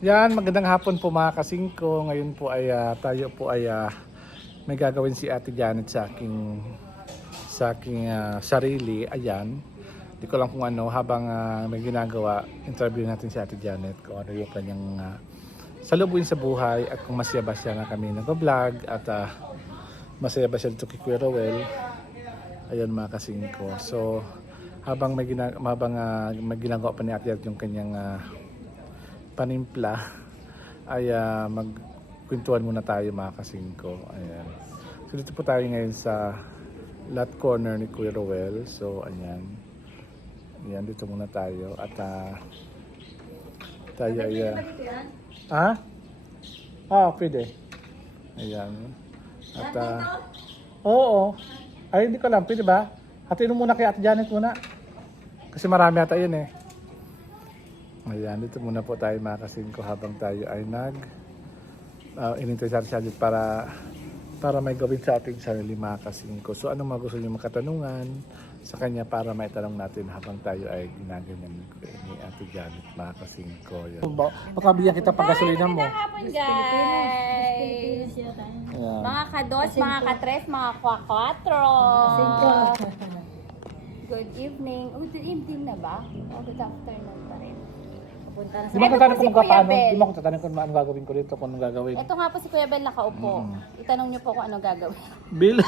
Yan, magandang hapon po mga kasingko. Ngayon po ay tayo po ay may gagawin si Ate Janet sa aking sarili. Ayan. Hindi ko lang kung ano habang may ginagawa, interview natin si Ate Janet kung ano yung kanyang salubungin sa buhay at kung masaya ba siya na kami nag-vlog at masaya ba siya dito kay Kuya Rowell. Ayan mga kasingko. So habang may ginagawa pa ni Ate Janet yung kanyang panimpla ay magkwentuhan muna tayo mga kasingko. Ayan. So dito po tayo ngayon sa lot corner ni Kuya Rowell. So ayan. Ayan, dito muna tayo at tayo ay pwede. Ayan. At oo. Ay hindi ko lang, pwede ba? Hatiin mo muna kay Ate Janet muna. Kasi marami ata yun eh. Ayan, dito muna po tayo mga kasingko habang tayo ay inintay sa atin para may gawin sa ating sarili mga kasingko. So anong mga gusto niyo makatanungan sa kanya para may tanong natin habang tayo ay ginaganyan ni Ate Janet mga kasingko. Baka bigyan kita pag gasolina mo. Magandang hapon guys! Ayan. Mga kados, mga katres, mga kwa-kwatro! Good evening. Oh, good evening na ba? Oh, good afternoon pa rin. Papunta na sa... Di mo tatanong Ito po kung si Kuya Bel. di mo tatanong kung ano gagawin ko dito, kung anong gagawin. Ito nga po si Kuya Bel nakaupo. Itanong niyo po kung ano gagawin. Bill.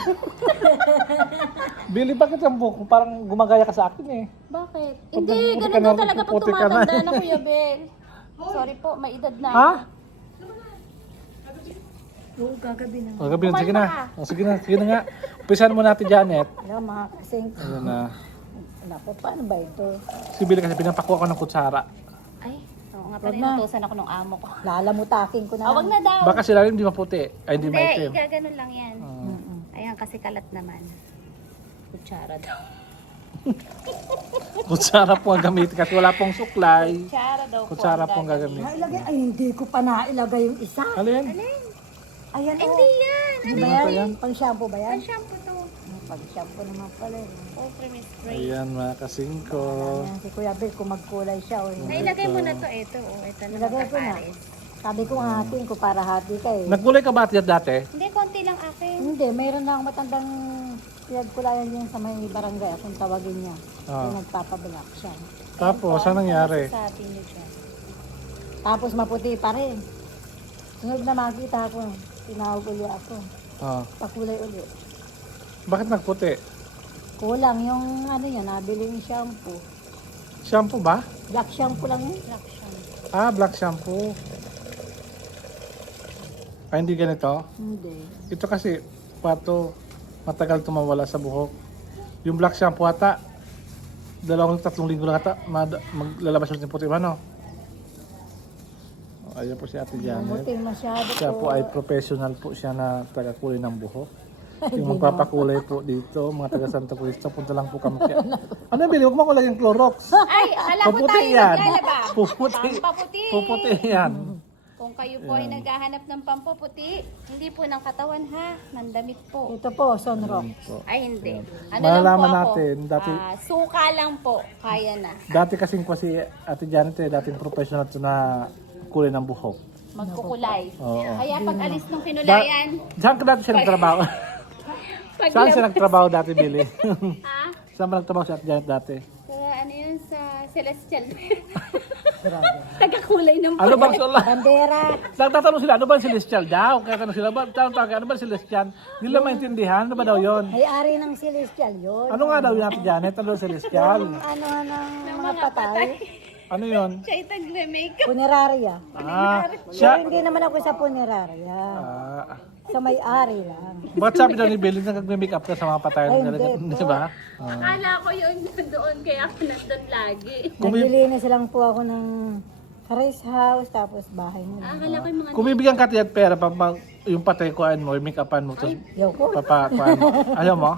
Billy, bakit ang buko? Parang gumagaya ka sa akin eh. Bakit? Pag Hindi, puti ganun ka daw na, talaga pag puti ka na. tumatanda na Kuya Bel. Sorry po, may edad na. Ha? Oo, gagabi na. O, gabi na, sige Kumalma na. ka. O, sige na nga. Umpisahan mo natin, Janet. Alam, mga kasing, Ayun na. naku, paano ba ito? Si Billy kasi pinapakuha ko ng kutsara. Ay, oo nga Wag pala, na. inutusan ako ng amo ko. Lalamutakin ko na. Ah, wag na daw. Baka sila rin hindi maputi. Ay, hindi Hindi, maitim. igaganon lang yan. Mm-mm. Ayan, kasi kalat naman. Kutsara daw. Kutsara po ang gamitin kasi wala pong suklay. Kutsara daw po. Kutsara ang pong gagawin. gagamit. Nailagay, ay hindi ko pa nailagay yung isa. Alin? Ayan, Hindi yan. Ano ba Ano ba yan? yan? Pang shampoo ba yan? Ang shampoo to. Pang shampoo naman pala. Oh, premise spray. Ayan mga kasingko. Ayan, si Kuya Bill, kung magkulay siya. O, hindi. Nailagay mo na to. Ito, oh. Ito na Nilagay ko na. Paris. Sabi ko hatiin ko para hati ka eh. Nagkulay ka ba Ate dati? Hindi, konti lang akin. Hindi, mayroon na akong matandang pinagkulayan yan sa may barangay. Kung tawagin niya. Ah. Yung nagpapablock siya. Tapos, anong nangyari? Sabi niyo dyan. Tapos maputi pa rin. Sunod na makita ko, tinawag uli ako. Ah. Pakulay uli. Bakit nagputi? Kulang yung ano yan, nabili yung shampoo. Shampoo ba? Black shampoo lang yun. Traction. Black shampoo. Ay, hindi ganito? Hindi. Ito kasi, pato, matagal tumawala sa buhok. Yung black shampoo ata, 2-3 linggo lang ata, maglalabas ulit yung puti. Ano? Ayan po si Ate Janet. Mamuting masyado Siya po ay professional po siya na taga-kulay ng buhok. Yung magpapakulay po dito, mga taga Santa Cruz, punta lang po kami. Ano bili? Huwag makulay yung Clorox. Ay, akala ko Puputi tayo yan. naglalaba. Puputi. Pampaputi. Puputi yan. Kung kayo po ay naghahanap ng pampaputi, hindi po ng katawan ha, ng damit po. Ito po, sunrock. Ay, hindi. Ano Malalaman lang po natin, ako, dati- suka lang po, kaya na. Dati kasing po si Ate Janet, dating professional to na kulay ng buhok. Magkukulay. Oo. Kaya pag alis ng kinulayan, Saan ka dati siya nagtrabaho? pag Saan siya nagtrabaho dati, Billy? Ha? Saan ba nagtrabaho si Ate Janet dati? Sa ano yun, sa Celestial. Grabe. Tagakulay ng Ano bang sila? Bandera. Nagtatanong sila, ano ba ang celestial daw? Kaya tanong sila, ano ba ang celestial? Hindi nila maintindihan, ano ba daw yon? May-ari ng celestial yun. Ano nga daw yun, Ate Janet? Ano ang celestial? Ano ng mga patay. Ano yon? Siya itag-remake. Punerarya. Siya? Siya, hindi naman ako sa punerarya. Sa may-ari lang. Ba't sabi daw ni Billy na nag-make up ka sa mga patay Ay, nila? hindi Di ba? Akala ko yun doon, kaya ako nandun lagi. Naglilinis lang po ako ng Race House, tapos bahay mo. Akala ko yung mga Kung bibigyan ka tiyat pera, yung patay kuhaan mo, yung make upan mo, tapos Yoko, papakuhaan mo. Ayaw mo?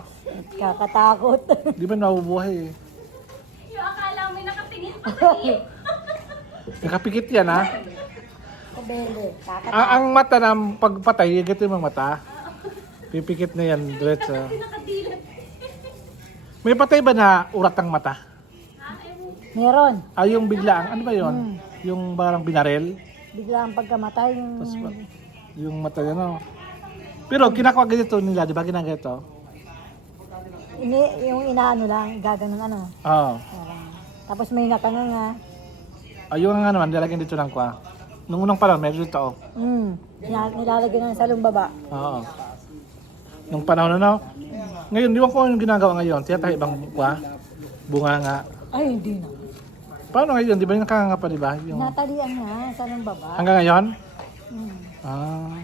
kakatakot. Di ba nabubuhay eh? yung akala mo may nakatingin pa sa'yo. Nakapikit yan ha? Kabele, kakatakot. Ang mata ng pagpatay, ganito yung mga mata. Pipikit na yan, diretso. Nakadilat. May patay ba na urat ang mata? Meron. Yung biglaang, ano ba yon? Yung parang binarel? bigla ang pagkamatay yung... Tapos yung mata niya, no? Pero kinakawa ganito nila, di ba ginagato? Yung inaano lang, gaganon ano. Oo. Parang- Tapos may nakanganga. Ayun nga naman, nilagyan dito lang kwa. Nung unang pa lang, meron dito. Nilalagyan na sa lumbaba. Oo. Nung panahon na, no? Ngayon, di ba ko yung ginagawa ngayon? Tiyata ibang kwa? Bunga nga. Ay, hindi na. Paano ngayon? Di ba yung nakanganga pa, di ba? Yung... Natalian na sa lumbaba. Hanggang ngayon? Hmm. Ah.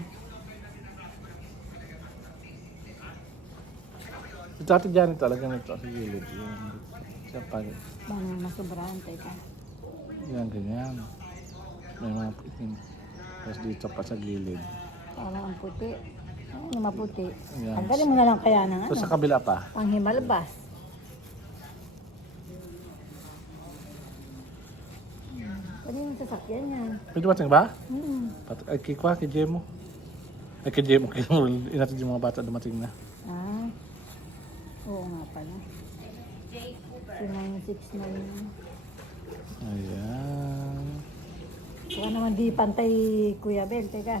Ito ate dyan, talaga nito sa gilid. Yung, siya pa. Bang nasubrahan tayo ka. Yan, ganyan. May mga itim. Tapos dito pa sa gilid. Parang ang puti. Ay, yung maputi. Yan. Tanggalin mo na lang kaya ng Tapos ano. sa kabila pa. Pang himalabas. Pwede yung sasakyan yan. Pwede ba ba? Mm. Ay, kikwa, kay Jemo. Ay, kay Jemo, kay Rul. Inatid yung mga bata dumating na. Ah. Oo nga pala. 2969. Ayan. Baka naman di pantay Kuya Bel. Teka.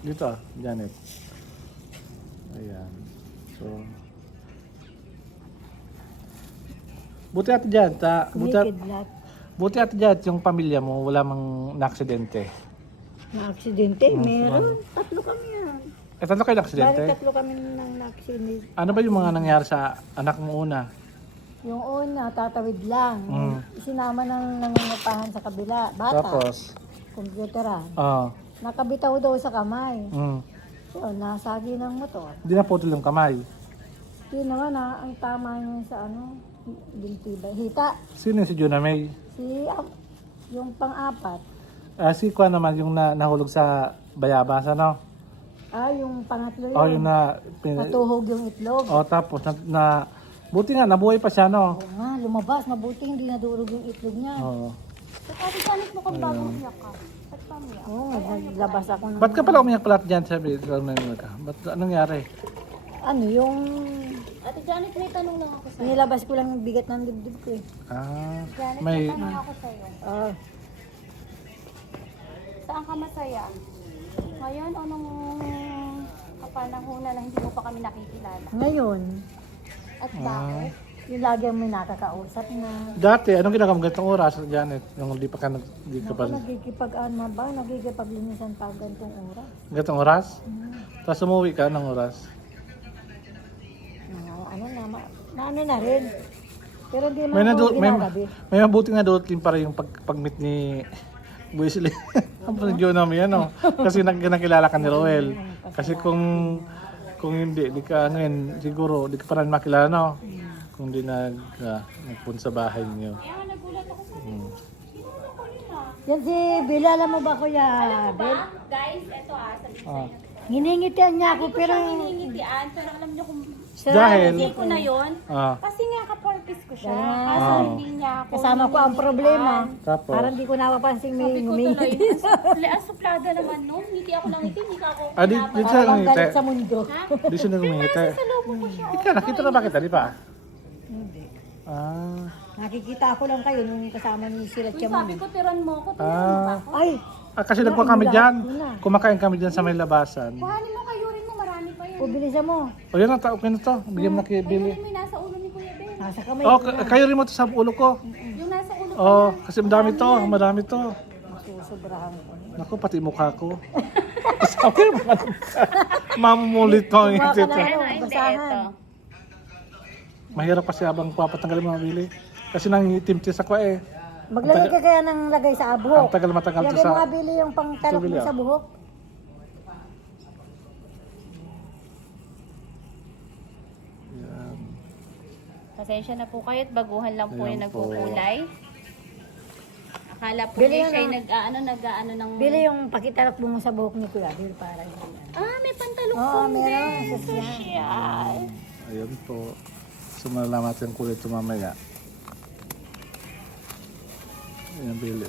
Dito, Janet. Ayan. So, buti ate dyan, Kumikidlat. buti ate dyan, yung pamilya mo, wala mang na-aksidente. Na aksidente? Meron. Tatlo kami yan. Eh, tanto kayo Bali na-aksidente? tatlo kami nang na-aksidente. Ano ba yung mga nangyari sa anak mo una? Yung una, tatawid lang. Mm. Sinama ng nangungupahan sa kabila. Bata. Tapos, Computeran. ah, Nakabitaw daw sa kamay. mm, So, nasagi ng motor. hindi na putol yung kamay. Yun naman ang tama niya sa ano, binti ba? Hita. Sino yung si Jonah May? Yung pang-apat. Si Kwan naman yung nahulog sa bayabas, ano? Yung pangatlo yun. Oh, yung Natuhog yung itlog. oh, tapos buti nga, nabuhay pa siya, no? Oo nga, lumabas. Mabuti hindi nadurog yung itlog niya. Oo. Ate Janet mo kung bagong iyak ka. Ba't ka umiyak? Oo, naglabas ako ng... Ba't ka pala umiyak pala dyan, sabi? Ba't anong nangyari? Ano, yung... Ate Janet, may tanong lang ako sa'yo. Nilabas ko lang yung bigat ng dibdib ko eh. Janet, May, may tanong ako sa'yo. Saan ka masaya? Ngayon o nung kapanahunan na hindi mo pa kami nakikilala? Ngayon, At bakit? yung lagi may nakakausap na. dati, anong ginagawa mo ganitong oras, Janet? Nung di pa di ka pa, Nagkikipag-ano ba? Nagkikipaglinisan pa gantong oras. ganitong oras? Tapos umuwi ka ng oras? Ano na rin. Pero hindi May, naman nadu- ako may, ginagabi. may mabuting nadulot din para yung pag-meet ni Buisli. Ang Jonah May, ano? Kasi nakilala ka ni Roel. Kasi kung hindi, di ka ngayon, siguro, di ka pa rin makilala, no? Kung di nagpunta sa bahay niyo. Kaya nga nagulat ako sa Yan si Bella, alam mo ba kuya? Bel? Guys, eto sabihin sa Ah. inyo. Hiningitian niya ako pero... Hiningitian, pero alam niyo kung Dahil, hindi ko na yun. ah, Kasi nga kaporkis ko siya. Ah. Kaso Ah. hindi niya ako Kasama ko ang problema. tapos, Parang di ko napapansin Sabi may ko ngumingit. tuloy, asuplada naman no. Ngiti ako ng ngiti, hindi ka ako di Parang siya ang ngumingiti. galit sa mundo. Di siya ngumingiti. Sa loob ko siya. Ika, nakita na ba kita, di ba? Hindi. Ah, Nakikita ko lang kayo nung kasama ni Sila Uy, Tiaman. sabi ko, tiran mo ako. Tiran mo ba ako? Ay, kasi nagkuha kami dyan. Kumakain kami dyan sa may labasan. Kuhanin mo kayo rin mo, marami pa yan. pubilisan mo. O yan, okay na to. Bigyan mo na kay Billy. Ayun, may nasa ulo ni Kuya Ben. Nasa kamay Oh, ko na. kayo rin mo to sa ulo ko. Yung nasa ulo ko Oh, yan. kasi madami to, madami to. Susobrahan ko. Naku, pati mukha ko. Sabi mo, mamumulit mo ang Mukha ka ngiti na to. ano, Hindi, basahan. ito. Mahirap kasi habang papatanggalin mga Billy. Kasi nangitim-tis ako eh. Maglagay ka kaya ng lagay sa Ang buhok. tagal matagal to Lagay mo nga sa... Bili yung pangtalok Bili, mo ah. sa buhok. Yan. Pasensya na po kayo at baguhan lang po Ayan yung po. nagkukulay. Akala po Bili niya yan, siya ah. nag-ano ng... Bili yung pakitalok mo sa buhok ni Kuya Bill para yun. Ah, may pantalon Oo, po. meron. din. Social. Social. Ayun po. So malalaman natin kulit ito mamaya. Ayan, Billy.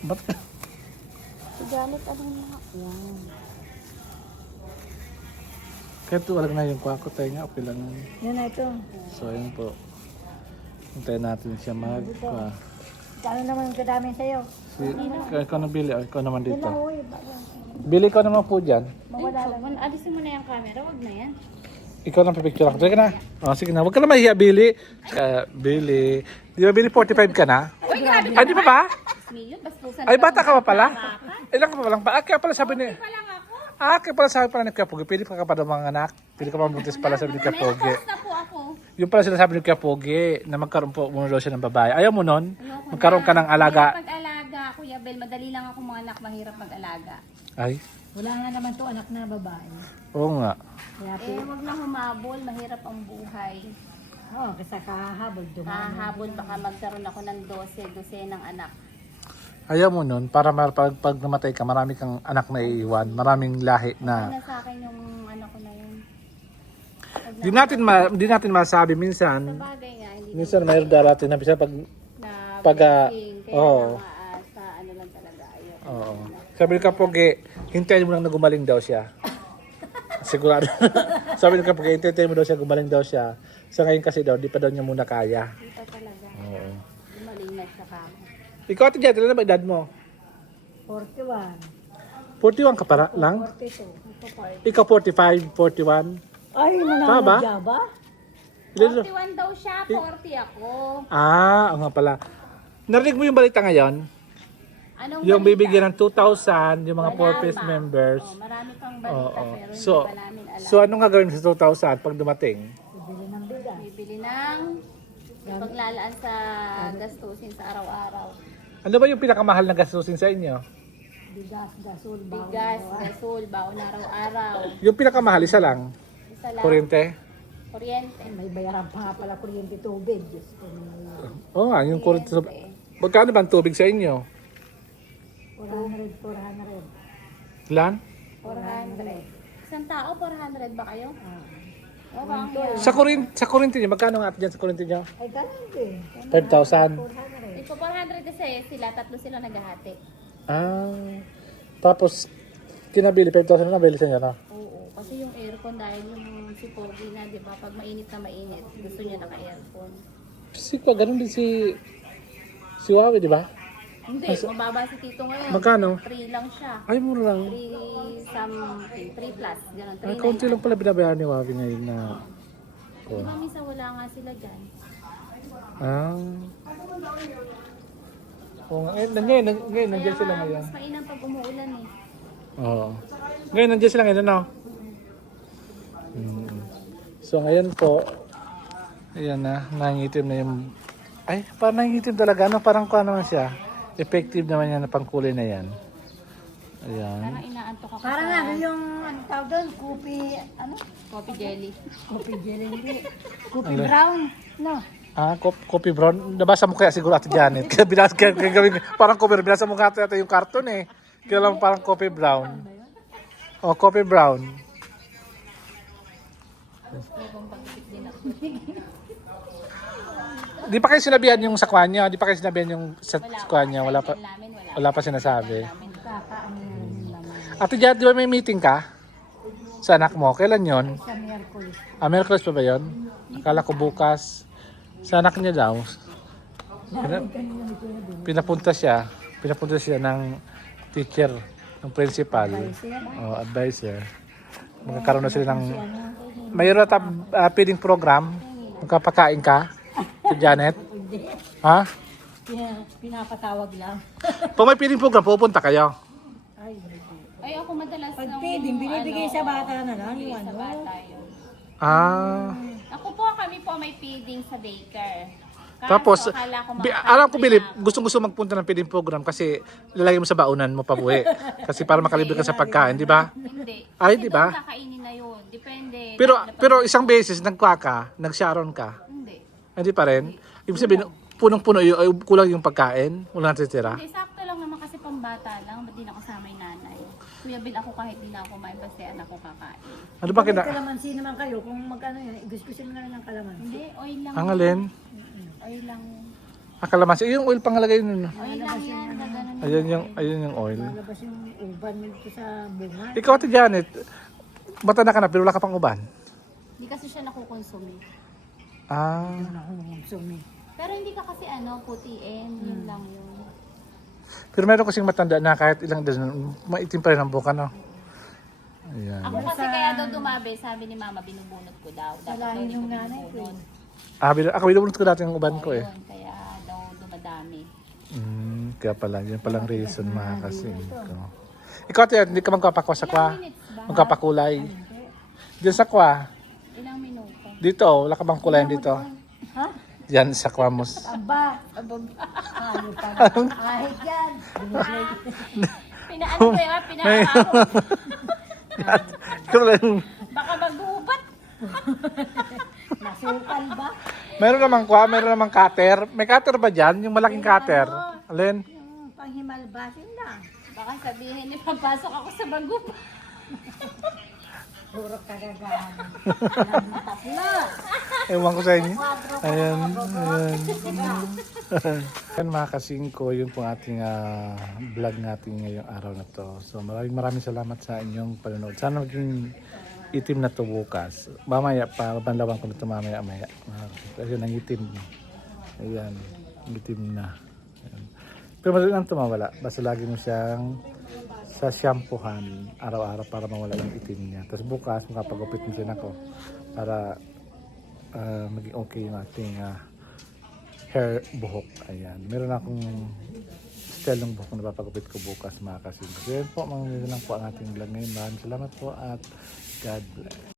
Ba't ka? Si Janet, ano na? Yan. Kahit walang na yung kwako tayo nga, okay lang. Yun na ito. So ayun po. Hintayin natin siya mag... Kano naman kadami sa'yo? Ikaw na bili, ikaw naman Yan dito. lang, uy. Bili ko naman po dyan. Mawala lang. Alisin mo na yung camera, wag na yan. Ikaw lang pipicture ako. Sige na. Oh, sige na. Huwag ka na mahiya, Billy. Billy. Di ba, Billy, 45 ka na? Uy, grabe Ay, di ba ba? Million, bastusan. Ay, bata ka pa pala? Ilan ka pa lang pa? Ah, kaya pala sabi ni... Pa lang ako. Ah, kaya pala sabi pala ni Kuya Pogi. Pili ka pa daw mga anak. Pili ka pa buntis pala sabi ni Kuya Pogi. Menopause na po ako. Yung pala sinasabi ni Kuya Pogi na magkaroon po muna daw siya ng babae. Ayaw mo nun? Magkaroon ka ng alaga. Mahirap mag-alaga, Kuya Bel. Madali lang ako mga anak, mahirap mag-alaga. Ay, Wala nga naman to anak na babae. oo nga. Kaya Wag na humabol, mahirap ang buhay. kasi kahabol dumami. Kahabol, baka magkaroon ako ng 12 ng anak. Ayaw mo nun para pag namatay ka, marami kang anak na iiwan. Maraming lahi na... Ano sa akin yung ano ko na yun. Di natin masabi minsan. Sa bagay nga, hindi Minsan mayroon darating na bisa pag... na Pag, blessing. Kaya oo. lang, sa ano lang talaga. Ayun. Oo. Sabi ni Kapogi, hintayin mo lang na gumaling daw siya. Sigurado. Sabi ni Kapogi, hintayin mo daw siya, gumaling daw siya. Sa ngayon kasi daw, di pa daw niya muna kaya. Hindi pa talaga. Oo. Gumaling na siya kamo. Ikaw ate Jet, ilan na ba edad mo? 41. 41 ka para lang? 42. Ikaw 45, 41? Ay, Tama? nananadya ba? Ilan- 41 daw siya, 40 ako. Ah, oo nga pala. Narinig mo yung balita ngayon? Anong Yung balita? bibigyan ng 2,000 yung mga Wala 4-piece pa. members. Oh, marami pang balita Oo. pero So, hindi pa namin alam. so ano nga gawin sa 2,000 pag dumating? Bibili ng bigas. Bibili ng paglalaan sa gastusin sa araw-araw. Ano ba yung pinakamahal na gastusin sa inyo? Bigas, gasol, bawang. Bigas, gasol, baon araw-araw. Yung pinakamahal, isa lang. Isa lang. Kuryente? Kuryente. May bayaran pa nga pala kuryente tubig. Diyos ko. Oo nga, yung kuryente. Magkano ba ang tubig sa inyo? 400. Ilan? 400. Isang tao, 400 ba kayo? Ah. O, bang yan. Sa kuryente niyo, magkano nga dyan sa kuryente niyo? Ay, ganun din. 5,000. 400. Ito 400 kasi sila, tatlo sila naghahati. Ah, tapos kinabili, 5,000 na nabili sa inyo, no? Oo, kasi yung aircon dahil yung si Pogi na, di ba, pag mainit na mainit, gusto niya naka-aircon. Si ko, ganun din si Wawi, di ba? Hindi, mababa si Tito ngayon. Magkano? 3 lang siya. Ay, mura lang. 3 something, 3 plus, gano'n, 3 Ay, kaunti lang pala binabayaran ni Wawi ngayon na... Di ba minsan wala nga sila dyan? Ah. Oo, ngayon, nandiyan sila ngayon. Mas mainam pag umuulan eh. Oo. Ngayon, nandiyan sila ngayon, ano? So, ngayon po, ayan na, nangitim na yung... Ay, parang nangitim talaga, ano? Parang kuha naman siya. Effective naman yan na pangkulay na yan. Ayan. Parang inaantok ako Parang sa ano yung, ano tawag doon? Kopi, ano? coffee jelly. Kopi jelly, hindi. Kopi brown. No. Ah, coffee brown. Nabasa mo kaya siguro Ate Janet. Kaya binasa kaya gawin parang coffee. Binasa mo nga ito yung carton eh. Kaya lang parang coffee brown. Oh, coffee brown. Ibang pagkikit din ako. Di pa kayo sinabihan yung sa kanya? Di pa kayo sinabihan yung sa kanya? Wala pa, Namin wala. wala pa sinasabi. Kakaano yan naman. Ate Janet, di ba may meeting ka? Sa anak mo? Kailan yon? Sa Miyerkules. Ah, Merkules pa ba yun? Akala ko bukas. Sa anak niya daw. Pinapunta siya ng teacher, ng principal, advisor. Magkakaroon na sila ng mayroon na feeding program. Magkapakain ka, si Janet. Ha? Pinapatawag lang. Pag may feeding program, pupunta kayo. Ay, Ay, ako madalas pag nung, feeding, binibigay sa bata na lang. binibigay Yung sa ano. bata yun. Ah. Ako po, kami po may feeding sa daycare. Kaso, Tapos, akala ko alam ko, Billy, makakalibre gustong-gusto magpunta ng feeding program kasi lalagay mo sa baunan mo pa buwi. Kasi para makalibre ka sa pagkain, di ba? ako. Hindi. Ay, Kasi di ba? doon kakainin na yun. Depende. Pero isang beses nagkwa ka, nag-sharon ka. Hindi. Hindi pa rin. Ibig sabihin, punong-puno yung kulang yung pagkain, wala natitira. Hindi, sakto lang naman kasi pambata lang. Ba't di nakasama yung nanay? Kuya Bill, ako kahit di na ako kumain, basta anak ko kakain. Ano ba Kung may kina? kalamansi naman kayo, kung magkano yun, gusto na rin ng kalamansi. Hindi, oil lang. Ang alin? Oil lang. Akalamansi. Yung oil pangalagay nun. Oil lang yan. Na ganun. Ayun yung oil. Lalabas yung uban nito sa bunga. Ikaw, Ate Janet, matanda ka na pero wala ka pang uban. Hindi kasi siya nakukonsume. Ah. Nahungusumi. Pero hindi ka kasi putiin. Yun lang yun. Pero meron kasing matanda na kahit ilang doon, maitim pa rin ang buka, no? Ayan. Ako kasi kaya daw dumabi, sabi ni mama, binubunot ko daw. Dapat daw Salahin hindi ko yung nanay ko binubunot. Ako binubunot ko dati yung uban ko eh. Yun, kaya daw dumadami. Kaya pala, yun palang reason mga kasing ko. Ikaw, Ate, hindi ka magpapakwa sa kwa? Ilang minutes ba? Magpapakulay? Diyan sa kwa? Ilang minuto? Dito, wala ka bang kulay dito? Ha? Diyan sa kwa mo. Aba. Ayun pa. Kahit yan. Pinaano ko yung pinaano. Ikaw lang. Baka magbubat. Nasukal ba? Meron namang kwa, meron namang cutter. May cutter ba dyan? Yung malaking cutter? Alin? Yung panghimalbasin lang. Baka sabihin ni papasok ako sa bagubat. Puro kagagahan. Tatlo. Ewan ko sa inyo. Ayan. Ayan. Ayan mga kasingko, yun po ating vlog natin ngayong araw na to. So maraming salamat sa inyong panonood. Sana maging itim na to bukas. Mamaya pa, banlawan ko na ito mamaya-maya. Ayun, ang itim. Ayan, ang itim na. Ayan. Pero madali lang ito mawala. Basta lagi mo siyang sa shampoohan araw-araw para mawala yung itim niya. Tapos bukas makapagupit din siya ako para maging okay yung ating hair buhok. Ayan. Meron akong style ng buhok na napapagupit ko bukas mga kasin. So yan po, mga lang po ang ating vlog ngayon. Maraming salamat po at God bless.